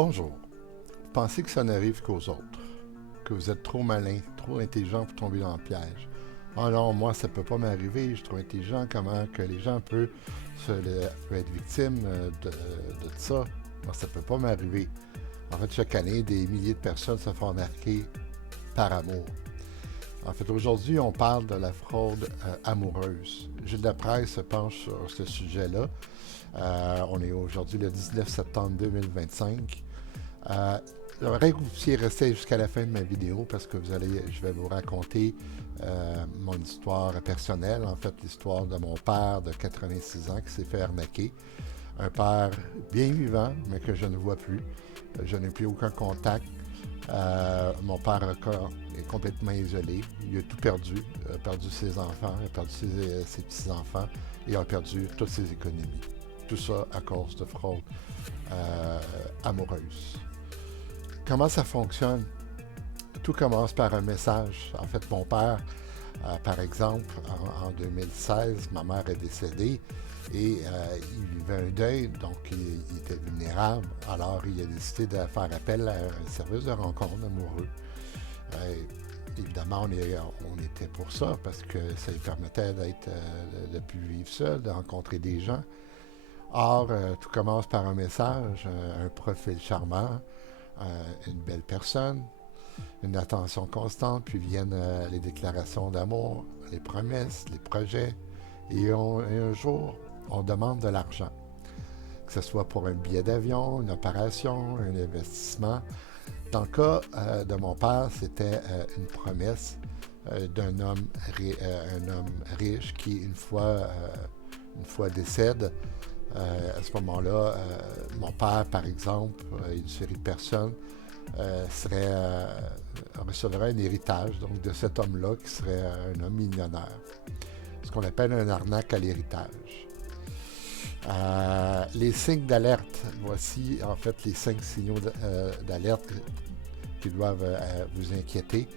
Bonjour. Vous pensez que ça n'arrive qu'aux autres, que vous êtes trop malin, trop intelligent pour tomber dans le piège. Ah non, moi, ça peut pas m'arriver, je suis trop intelligent, comment que les gens peuvent être victimes de ça. Moi, ça peut pas m'arriver. En fait, chaque année, des milliers de personnes se font marquer par amour. En fait, aujourd'hui, on parle de la fraude amoureuse. Gilles Depresse se penche sur ce sujet-là. On est aujourd'hui le 19 septembre 2025. Euh, J'aimerais que vous puissiez rester jusqu'à la fin de ma vidéo parce que je vais vous raconter mon histoire personnelle, en fait l'histoire de mon père de 86 ans qui s'est fait arnaquer. Un père bien vivant, mais que je ne vois plus. Je n'ai plus aucun contact. Mon père est complètement isolé. Il a tout perdu. Il a perdu ses enfants, il a perdu ses petits-enfants et il a perdu toutes ses économies. Tout ça à cause de fraude amoureuse. Comment ça fonctionne? Tout commence par un message. En fait, mon père, par exemple, en 2016, ma mère est décédée et il vivait un deuil, donc il était vulnérable. Alors, il a décidé de faire appel à un service de rencontre amoureux. Euh, Évidemment, on était pour ça parce que ça lui permettait de plus vivre seul, de rencontrer des gens. Or, tout commence par un message, un profil charmant, une belle personne, une attention constante, puis viennent les déclarations d'amour, les promesses, les projets. Et un jour, on demande de l'argent, que ce soit pour un billet d'avion, une opération, un investissement. Dans le cas de mon père, c'était une promesse un homme riche qui, une fois décède, à ce moment-là, mon père, par exemple, et une série de personnes recevrait un héritage donc de cet homme-là qui serait un homme millionnaire. Ce qu'on appelle un arnaque à l'héritage. Les signes d'alerte. Voici en fait les 5 signaux d'alerte qui doivent vous inquiéter.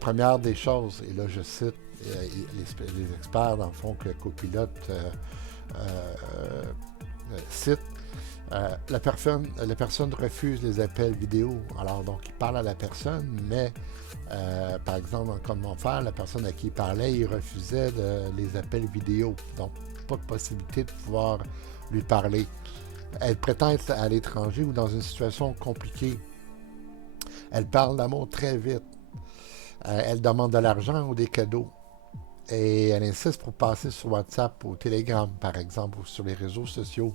Première des choses, et là je cite les experts dans le fond que Copilote cite, la personne refuse les appels vidéo. Alors, donc, il parle à la personne, mais, par exemple, comme mon frère, la personne à qui il parlait, il refusait les appels vidéo. Donc, pas de possibilité de pouvoir lui parler. Elle prétend être à l'étranger ou dans une situation compliquée. Elle parle d'amour très vite. Elle demande de l'argent ou des cadeaux. Et elle insiste pour passer sur WhatsApp ou Telegram, par exemple, ou sur les réseaux sociaux.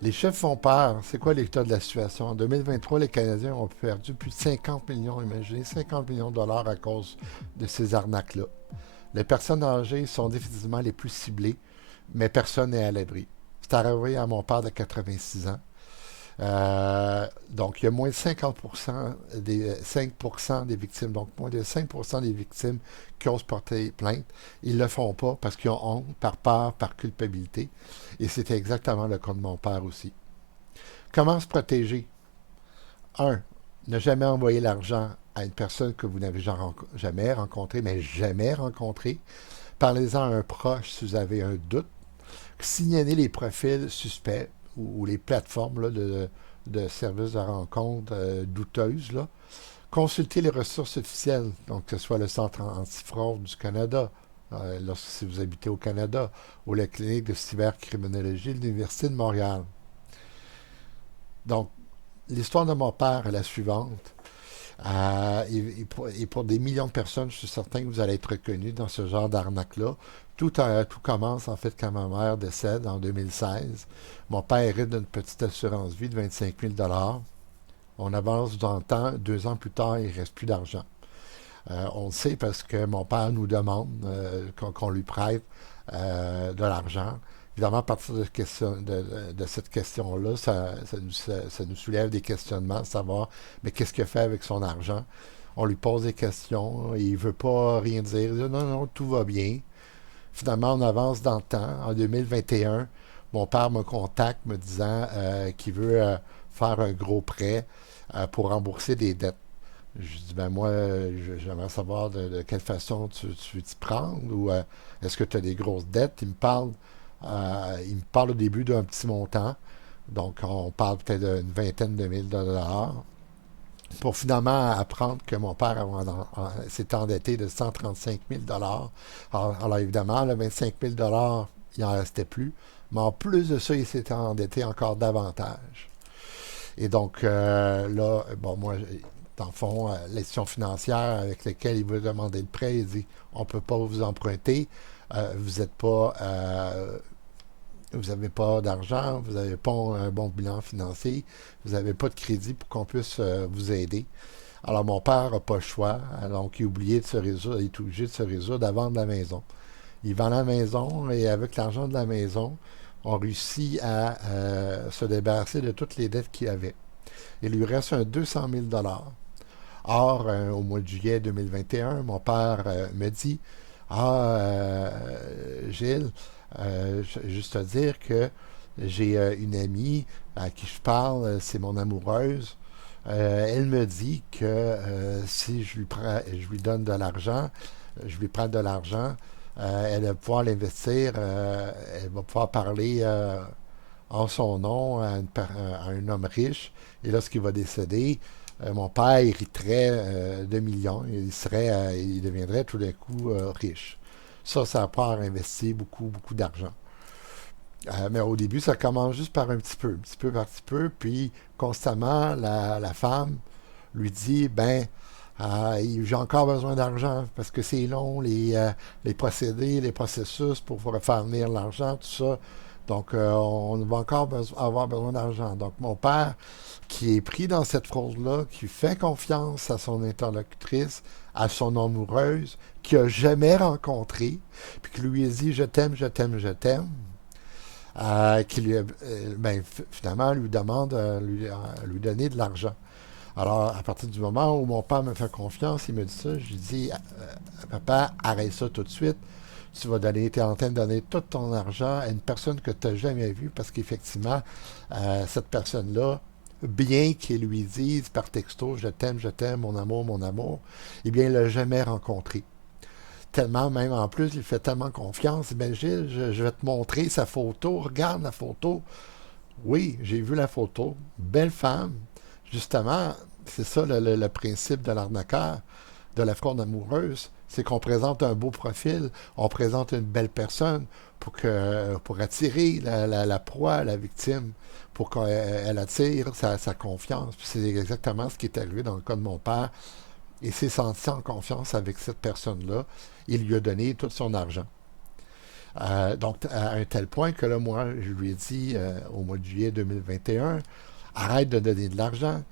Les chiffres font peur. C'est quoi l'état de la situation? En 2023, les Canadiens ont perdu plus de 50 millions, imaginez, 50 millions de dollars à cause de ces arnaques-là. Les personnes âgées sont définitivement les plus ciblées, mais personne n'est à l'abri. C'est arrivé à mon père de 86 ans. Donc, il y a moins de 5% des victimes, donc moins de 5% des victimes qui osent porter plainte. Ils ne le font pas parce qu'ils ont honte, par peur, par culpabilité. Et c'était exactement le cas de mon père aussi. Comment se protéger? Un, ne jamais envoyer l'argent à une personne que vous n'avez jamais rencontrée, mais jamais rencontrée. Parlez-en à un proche si vous avez un doute. Signalez les profils suspects ou les plateformes là, de services de rencontres douteuses. Là. Consultez les ressources officielles, donc que ce soit le Centre antifraude du Canada, si vous habitez au Canada, ou la clinique de cybercriminologie de l'Université de Montréal. Donc, l'histoire de mon père est la suivante. Et pour des millions de personnes, je suis certain que vous allez être reconnus dans ce genre d'arnaque-là. Tout commence en fait quand ma mère décède en 2016. Mon père hérite d'une petite assurance vie de 25 000 dollars. On avance dans le temps. 2 ans plus tard, il ne reste plus d'argent. On le sait parce que mon père nous demande qu'on lui prête de l'argent. Évidemment, à partir de cette question-là, ça nous soulève des questionnements, savoir, mais qu'est-ce qu'il fait avec son argent? On lui pose des questions, il ne veut pas rien dire, il dit non, non, tout va bien. Finalement, on avance dans le temps. En 2021, mon père me contacte me disant qu'il veut faire un gros prêt pour rembourser des dettes. Je dis, ben moi, j'aimerais savoir de quelle façon tu veux t'y prendre ou est-ce que tu as des grosses dettes? Il me parle au début d'un petit montant Donc, on parle peut-être d'une vingtaine de mille dollars. Pour finalement apprendre que mon père s'était endetté de 135 000 dollars. Alors, évidemment, le 25 000 dollars, il n'en restait plus. Mais en plus de ça, il s'était endetté encore davantage. Et donc, là, bon, moi, dans le fond, l'institution financière avec laquelle il veut demander le prêt, il dit, on ne peut pas vous emprunter, vous n'êtes pas, vous n'avez pas d'argent, vous n'avez pas un bon bilan financier, vous n'avez pas de crédit pour qu'on puisse vous aider. Alors, mon père n'a pas le choix, donc il est oublié de se résoudre, il est obligé de se résoudre à vendre la maison. Il vend la maison et avec l'argent de la maison, on réussit à se débarrasser de toutes les dettes qu'il avait. Il lui reste un 200 000 dollars. Or, au mois de juillet 2021, mon père me dit, ah, Gilles, juste à dire que j'ai une amie à qui je parle, c'est mon amoureuse. Elle me dit que si je lui donne de l'argent, je lui prends de l'argent, elle va pouvoir l'investir, elle va pouvoir parler en son nom à un homme riche. Et lorsqu'il va décéder, mon père hériterait de millions. Il deviendrait tout d'un coup riche. Ça part investir beaucoup, beaucoup d'argent. Mais au début, ça commence juste par un petit peu par petit peu, puis constamment, la femme lui dit, ben, j'ai encore besoin d'argent parce que c'est long, les procédés, les processus pour faire venir l'argent, tout ça. Donc, on va encore avoir besoin d'argent. Donc, mon père, qui est pris dans cette fraude-là, qui fait confiance à son interlocutrice, à son amoureuse, qu'il n'a jamais rencontré, puis qui lui a dit je t'aime, je t'aime, je t'aime, qui finalement lui demande de lui donner de l'argent. Alors, à partir du moment où mon père me fait confiance, il me dit ça, je lui dis papa, arrête ça tout de suite. Tu vas donner, tu es en train de donner tout ton argent à une personne que tu n'as jamais vue parce qu'effectivement, cette personne-là, bien qu'il lui dise par texto je t'aime, mon amour, eh bien, il ne l'a jamais rencontré. Tellement, même en plus, il fait tellement confiance. Ben Gilles, je vais te montrer sa photo. Regarde la photo. Oui, j'ai vu la photo. Belle femme. Justement, c'est ça le principe de l'arnaqueur, de la fraude amoureuse. C'est qu'on présente un beau profil, on présente une belle personne pour attirer la proie, la victime, pour qu'elle attire sa confiance. Puis c'est exactement ce qui est arrivé dans le cas de mon père. Il s'est senti en confiance avec cette personne-là. Il lui a donné tout son argent. Donc, à un tel point que là, moi, je lui ai dit au mois de juillet 2021, arrête de donner de l'argent.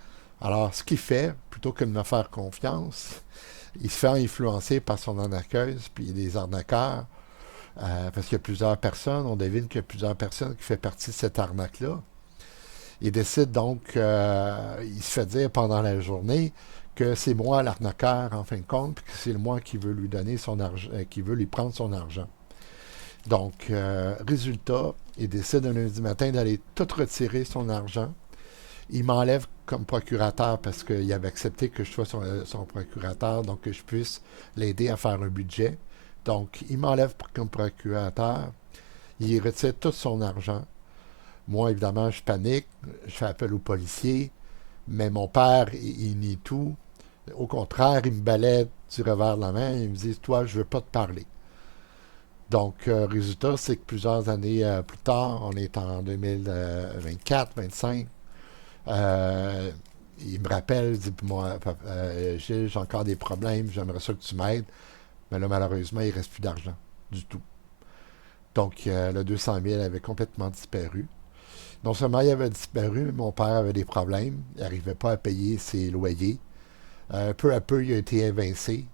Alors, ce qu'il fait, plutôt que de me faire confiance, il se fait influencer par son arnaqueuse, puis les arnaqueurs, parce qu'il y a plusieurs personnes, on devine qu'il y a plusieurs personnes qui font partie de cette arnaque-là. Il décide donc, il se fait dire pendant la journée que c'est moi l'arnaqueur en fin de compte, puis que c'est moi qui veut lui donner son argent, qui veut lui prendre son argent. Donc, résultat, il décide un lundi matin d'aller tout retirer son argent. Il m'enlève comme procurateur parce qu'il avait accepté que je sois son procurateur, donc que je puisse l'aider à faire un budget. Donc, il m'enlève comme procurateur. Il retire tout son argent. Moi, évidemment, je panique. Je fais appel aux policiers. Mais mon père, il nie tout. Au contraire, il me balaie du revers de la main. Il me dit, toi, je ne veux pas te parler. Donc, résultat, c'est que plusieurs années plus tard, on est en 2024, 2025, il me rappelle, il dit, moi, Gilles, j'ai encore des problèmes, j'aimerais ça que tu m'aides. Mais là, malheureusement, il ne reste plus d'argent du tout. Donc, le 200 000 avait complètement disparu. Non seulement il avait disparu, mais mon père avait des problèmes. Il n'arrivait pas à payer ses loyers. Peu à peu, il a été évincé.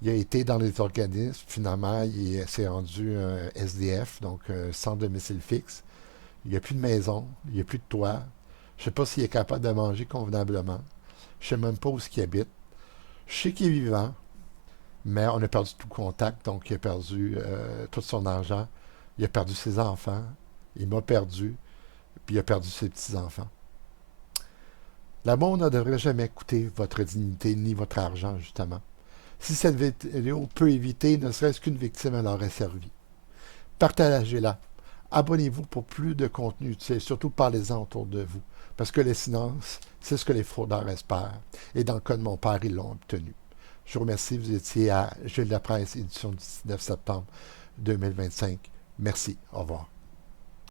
Il a été dans les organismes. Finalement, il s'est rendu un SDF, donc un sans domicile fixe. Il n'y a plus de maison, il n'y a plus de toit. Je ne sais pas s'il est capable de manger convenablement. Je ne sais même pas où il habite. Je sais qu'il est vivant, mais on a perdu tout contact, donc il a perdu tout son argent. Il a perdu ses enfants. Il m'a perdu, puis il a perdu ses petits-enfants. L'amour ne devrait jamais coûter votre dignité ni votre argent, justement. Si cette vidéo peut éviter ne serait-ce qu'une victime, elle aurait servi. Partagez-la. Abonnez-vous pour plus de contenu utile. Surtout, parlez-en autour de vous. Parce que le silence, c'est ce que les fraudeurs espèrent. Et dans le cas de mon père, ils l'ont obtenu. Je vous remercie. Vous étiez à Gilles Lapresse, édition du 19 septembre 2025. Merci. Au revoir.